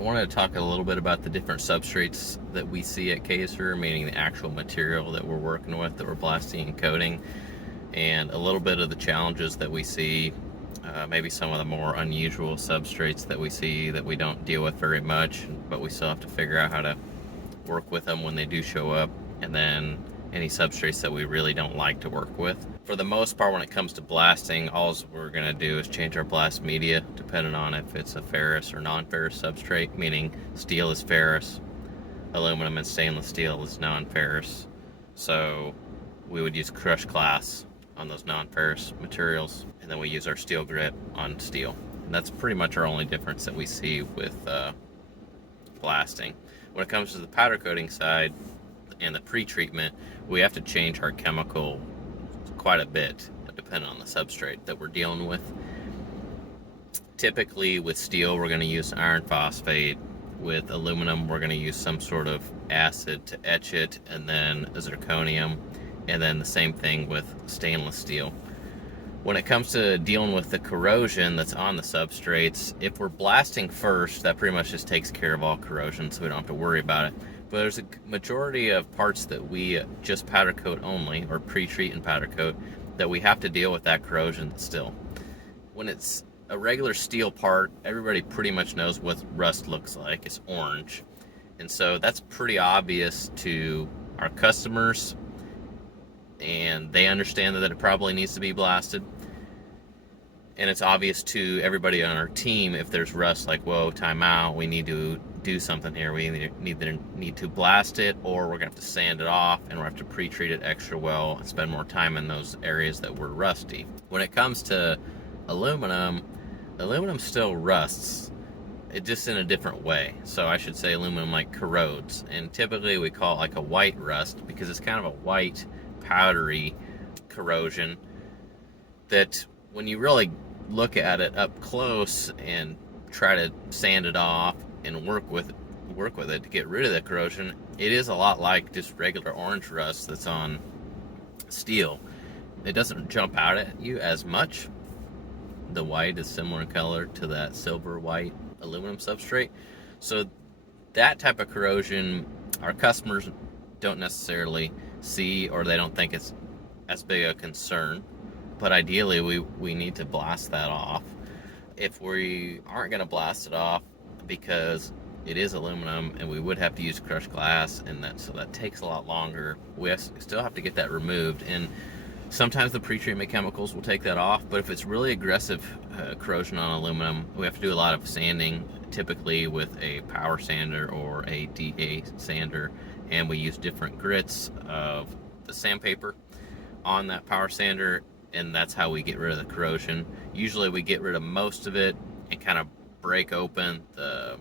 I wanted to talk a little bit about the different substrates that we see at Kaiser, meaning the actual material that we're working with, that we're blasting and coating, and a little bit of the challenges that we see, maybe some of the more unusual substrates that we see that we don't deal with very much, but we still have to figure out how to work with them when they do show up, and then any substrates that we really don't like to work with. For the most part, when it comes to blasting, all we're going to do is change our blast media depending on if it's a ferrous or non-ferrous substrate, meaning steel is ferrous, aluminum and stainless steel is non-ferrous. So we would use crushed glass on those non-ferrous materials, and then we use our steel grit on steel. And that's pretty much our only difference that we see with blasting. When it comes to the powder coating side and the pre-treatment, we have to change our chemical quite a bit depending on the substrate that we're dealing with. Typically with steel, we're going to use iron phosphate. With aluminum, we're going to use some sort of acid to etch it, and then zirconium, and then the same thing with stainless steel. When it comes to dealing with the corrosion that's on the substrates, if we're blasting first, that pretty much just takes care of all corrosion, so we don't have to worry about it. But there's a majority of parts that we just powder coat only, or pre-treat and powder coat, that we have to deal with that corrosion still. When it's a regular steel part, everybody pretty much knows what rust looks like. It's orange. And so that's pretty obvious to our customers, and they understand that it probably needs to be blasted. And it's obvious to everybody on our team if there's rust, like, whoa, time out, we need to do something here. We need to blast it, or we're going to have to sand it off, and we're going to have to pre-treat it extra well and spend more time in those areas that were rusty. When it comes to aluminum still rusts. It just in a different way. So I should say aluminum like corrodes. And typically we call it like a white rust because it's kind of a white, powdery corrosion that when you really look at it up close and try to sand it off and work with it to get rid of the corrosion, it is a lot like just regular orange rust that's on steel. It doesn't jump out at you as much. The white is similar in color to that silver white aluminum substrate. So that type of corrosion, our customers don't necessarily see, or they don't think it's as big a concern. But ideally, we need to blast that off. If we aren't going to blast it off because it is aluminum and we would have to use crushed glass, and so that takes a lot longer, we still have to get that removed. And sometimes the pre-treatment chemicals will take that off, but if it's really aggressive corrosion on aluminum, we have to do a lot of sanding, typically with a power sander or a DA sander, and we use different grits of the sandpaper on that power sander, and that's how we get rid of the corrosion. Usually we get rid of most of it and kind of break open the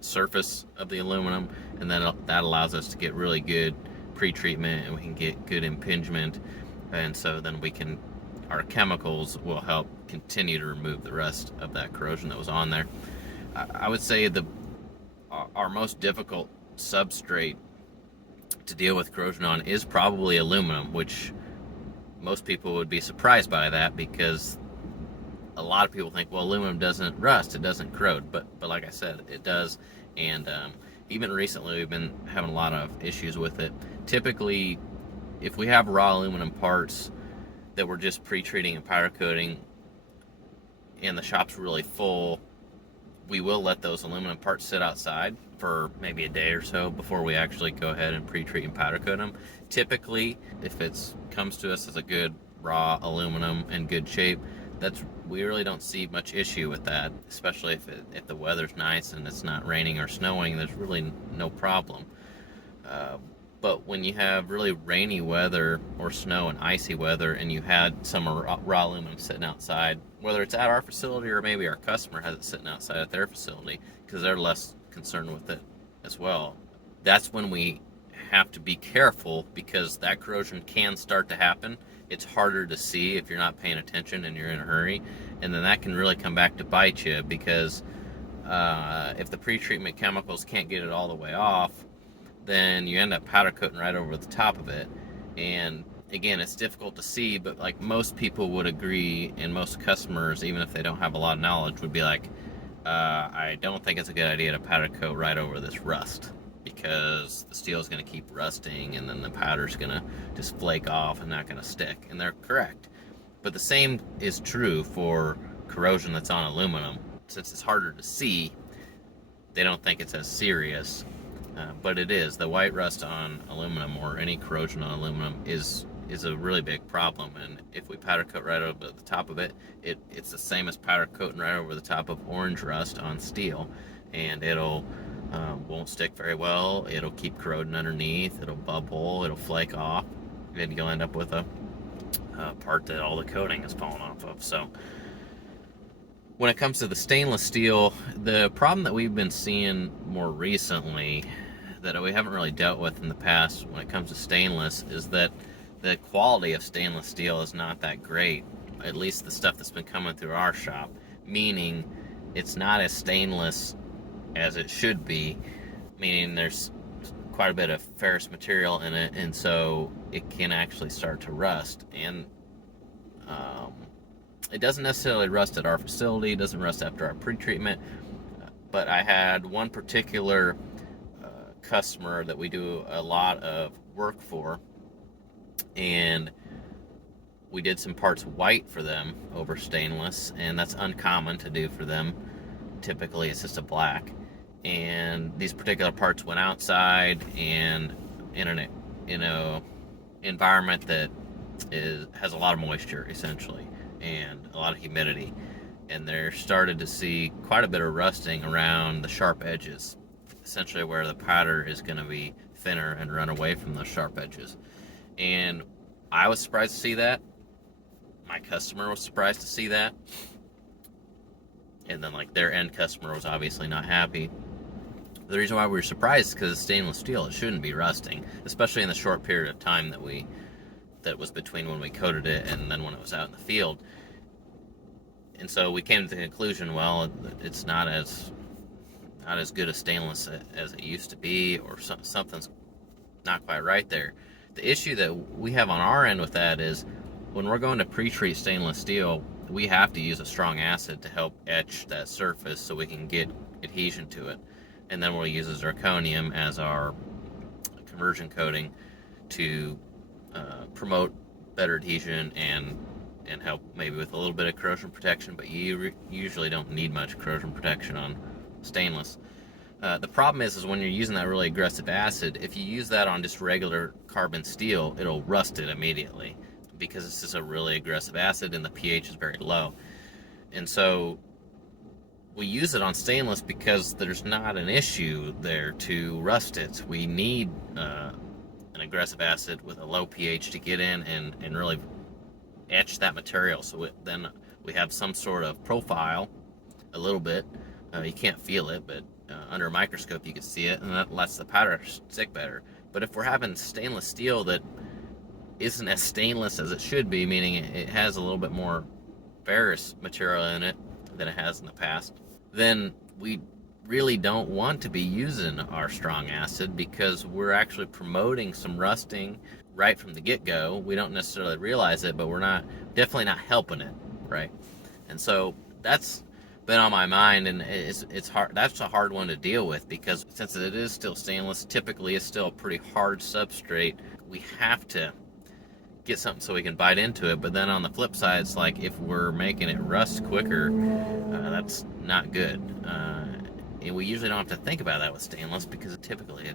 surface of the aluminum, and then that allows us to get really good pre-treatment, and we can get good impingement, and so then our chemicals will help continue to remove the rest of that corrosion that was on there. I would say our most difficult substrate to deal with corrosion on is probably aluminum, which most people would be surprised by that because a lot of people think, well, aluminum doesn't rust, it doesn't corrode, but like I said, it does. And even recently we've been having a lot of issues with it. Typically, if we have raw aluminum parts that we're just pre-treating and powder coating and the shop's really full, we will let those aluminum parts sit outside for maybe a day or so before we actually go ahead and pre-treat and powder coat them. Typically, if it comes to us as a good raw aluminum in good shape, we really don't see much issue with that, especially if the weather's nice and it's not raining or snowing. There's really no problem. But when you have really rainy weather or snow and icy weather, and you had some raw aluminum sitting outside, whether it's at our facility or maybe our customer has it sitting outside at their facility because they're less concerned with it as well, that's when we have to be careful because that corrosion can start to happen. It's harder to see if you're not paying attention and you're in a hurry, and then that can really come back to bite you because if the pre-treatment chemicals can't get it all the way off, then you end up powder coating right over the top of it. And again, it's difficult to see, but like most people would agree, and most customers, even if they don't have a lot of knowledge, would be like, I don't think it's a good idea to powder coat right over this rust, because the steel is going to keep rusting and then the powder's going to just flake off and not going to stick. And they're correct. But the same is true for corrosion that's on aluminum. Since it's harder to see, they don't think it's as serious. But it is. The white rust on aluminum, or any corrosion on aluminum, is a really big problem. And if we powder coat right over the top of it, it's the same as powder coating right over the top of orange rust on steel, and it'll won't stick very well. It'll keep corroding underneath. It'll bubble. It'll flake off, and you'll end up with a part that all the coating is falling off of. So when it comes to the stainless steel, the problem that we've been seeing more recently that we haven't really dealt with in the past when it comes to stainless is that the quality of stainless steel is not that great, at least the stuff that's been coming through our shop, meaning it's not as stainless as it should be, meaning there's quite a bit of ferrous material in it, and so it can actually start to rust. And it doesn't necessarily rust at our facility, it doesn't rust after our pre-treatment, but I had one particular customer that we do a lot of work for, and we did some parts white for them over stainless, and that's uncommon to do for them. Typically it's just a black, and these particular parts went outside and in an environment that has a lot of moisture essentially and a lot of humidity, and they're started to see quite a bit of rusting around the sharp edges, essentially where the powder is going to be thinner and run away from those sharp edges. And I was surprised to see that. My customer was surprised to see that. And then like their end customer was obviously not happy. The reason why we were surprised is because it's stainless steel. It shouldn't be rusting, especially in the short period of time that was between when we coated it and then when it was out in the field. And so we came to the conclusion, well, it's not as good a stainless as it used to be, or something's not quite right there. The issue that we have on our end with that is when we're going to pre-treat stainless steel, we have to use a strong acid to help etch that surface so we can get adhesion to it. And then we'll use a zirconium as our conversion coating to promote better adhesion and help maybe with a little bit of corrosion protection, but you usually don't need much corrosion protection on stainless. The problem is when you're using that really aggressive acid, if you use that on just regular carbon steel, it'll rust it immediately because it's just a really aggressive acid and the pH is very low. And so we use it on stainless because there's not an issue there to rust it. We need an aggressive acid with a low pH to get in and really etch that material, so then we have some sort of profile a little bit. You can't feel it, but under a microscope you can see it, and that lets the powder stick better. But if we're having stainless steel that isn't as stainless as it should be, meaning it has a little bit more ferrous material in it than it has in the past, then we really don't want to be using our strong acid because we're actually promoting some rusting right from the get-go. We don't necessarily realize it, but we're definitely not helping it, right? And so that's been on my mind, and it's hard. That's a hard one to deal with because since it is still stainless, typically it's still a pretty hard substrate. We have to get something so we can bite into it, but then on the flip side, it's like if we're making it rust quicker, that's not good. And we usually don't have to think about that with stainless because typically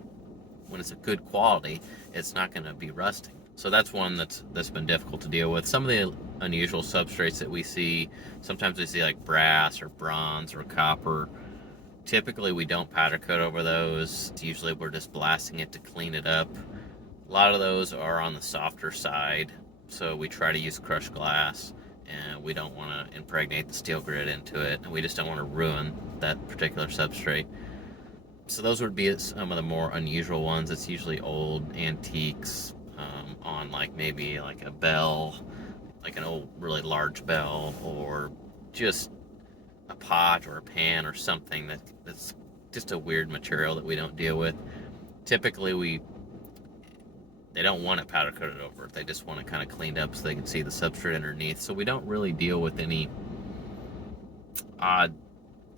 when it's a good quality, it's not going to be rusting. So that's one that's been difficult to deal with. Some of the unusual substrates that we see, sometimes we see like brass or bronze or copper. Typically we don't powder coat over those. Usually we're just blasting it to clean it up. A lot of those are on the softer side, so we try to use crushed glass, and we don't want to impregnate the steel grid into it, and we just don't want to ruin that particular substrate. So those would be some of the more unusual ones. It's usually old antiques on like maybe like a bell, like an old really large bell, or just a pot or a pan or something that's just a weird material that we don't deal with. Typically they don't want it powder coated over. They just want it kind of cleaned up so they can see the substrate underneath. So we don't really deal with any odd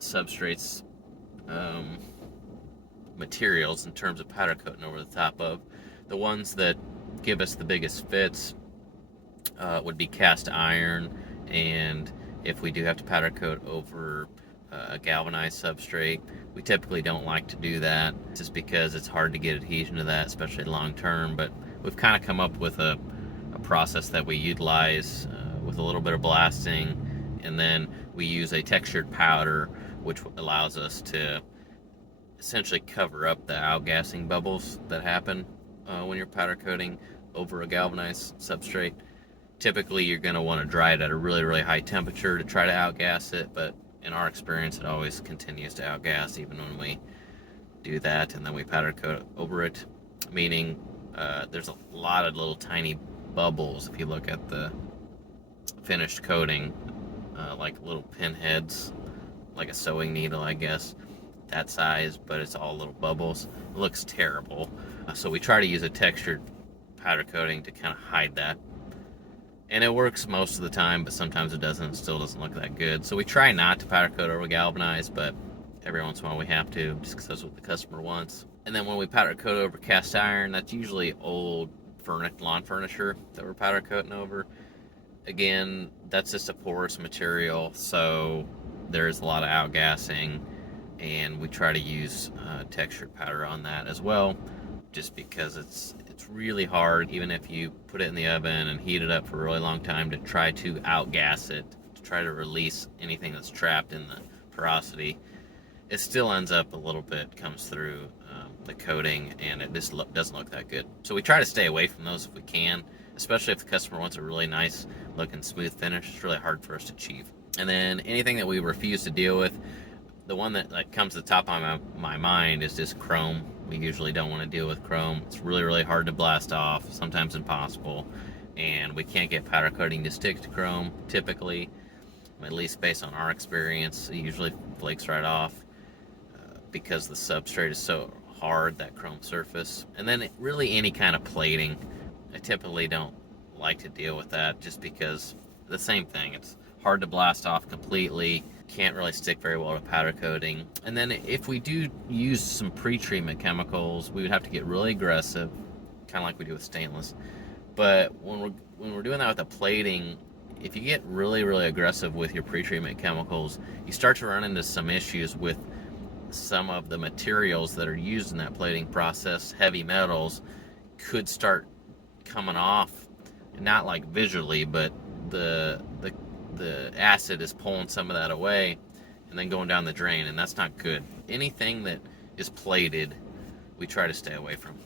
Substrates materials in terms of powder coating over the top of. The ones that give us the biggest fits would be cast iron, and if we do have to powder coat over a galvanized substrate, we typically don't like to do that just because it's hard to get adhesion to that, especially long term. But we've kind of come up with a process that we utilize with a little bit of blasting, and then we use a textured powder which allows us to essentially cover up the outgassing bubbles that happen when you're powder coating over a galvanized substrate. Typically you're going to want to dry it at a really high temperature to try to outgas it, but in our experience it always continues to outgas even when we do that, and then we powder coat over it, meaning there's a lot of little tiny bubbles if you look at the finished coating, like little pinheads, like a sewing needle, I guess, that size, but it's all little bubbles. It looks terrible. So we try to use a textured powder coating to kind of hide that. And it works most of the time, but sometimes it doesn't. It still doesn't look that good. So we try not to powder coat over galvanized, but every once in a while we have to, just because that's what the customer wants. And then when we powder coat over cast iron, that's usually old lawn furniture that we're powder coating over. Again, that's just a porous material, so there's a lot of outgassing, and we try to use textured powder on that as well, just because it's really hard, even if you put it in the oven and heat it up for a really long time, to try to outgas it, to try to release anything that's trapped in the porosity. It still ends up a little bit, comes through the coating, and it just doesn't look that good. So we try to stay away from those if we can, especially if the customer wants a really nice looking smooth finish. It's really hard for us to achieve. And then anything that we refuse to deal with, the one that comes to the top of my mind is just chrome. We usually don't want to deal with chrome. It's really hard to blast off, sometimes impossible, and we can't get powder coating to stick to chrome typically, at least based on our experience. It usually flakes right off because the substrate is so hard, that chrome surface. And then really any kind of plating, I typically don't like to deal with that, just because the same thing, it's hard to blast off completely, can't really stick very well to powder coating. And then if we do use some pre-treatment chemicals, we would have to get really aggressive, kind of like we do with stainless. But when we're doing that with the plating, if you get really aggressive with your pre-treatment chemicals, you start to run into some issues with some of the materials that are used in that plating process. Heavy metals could start coming off, not like visually, but the acid is pulling some of that away and then going down the drain, and that's not good. Anything that is plated, we try to stay away from.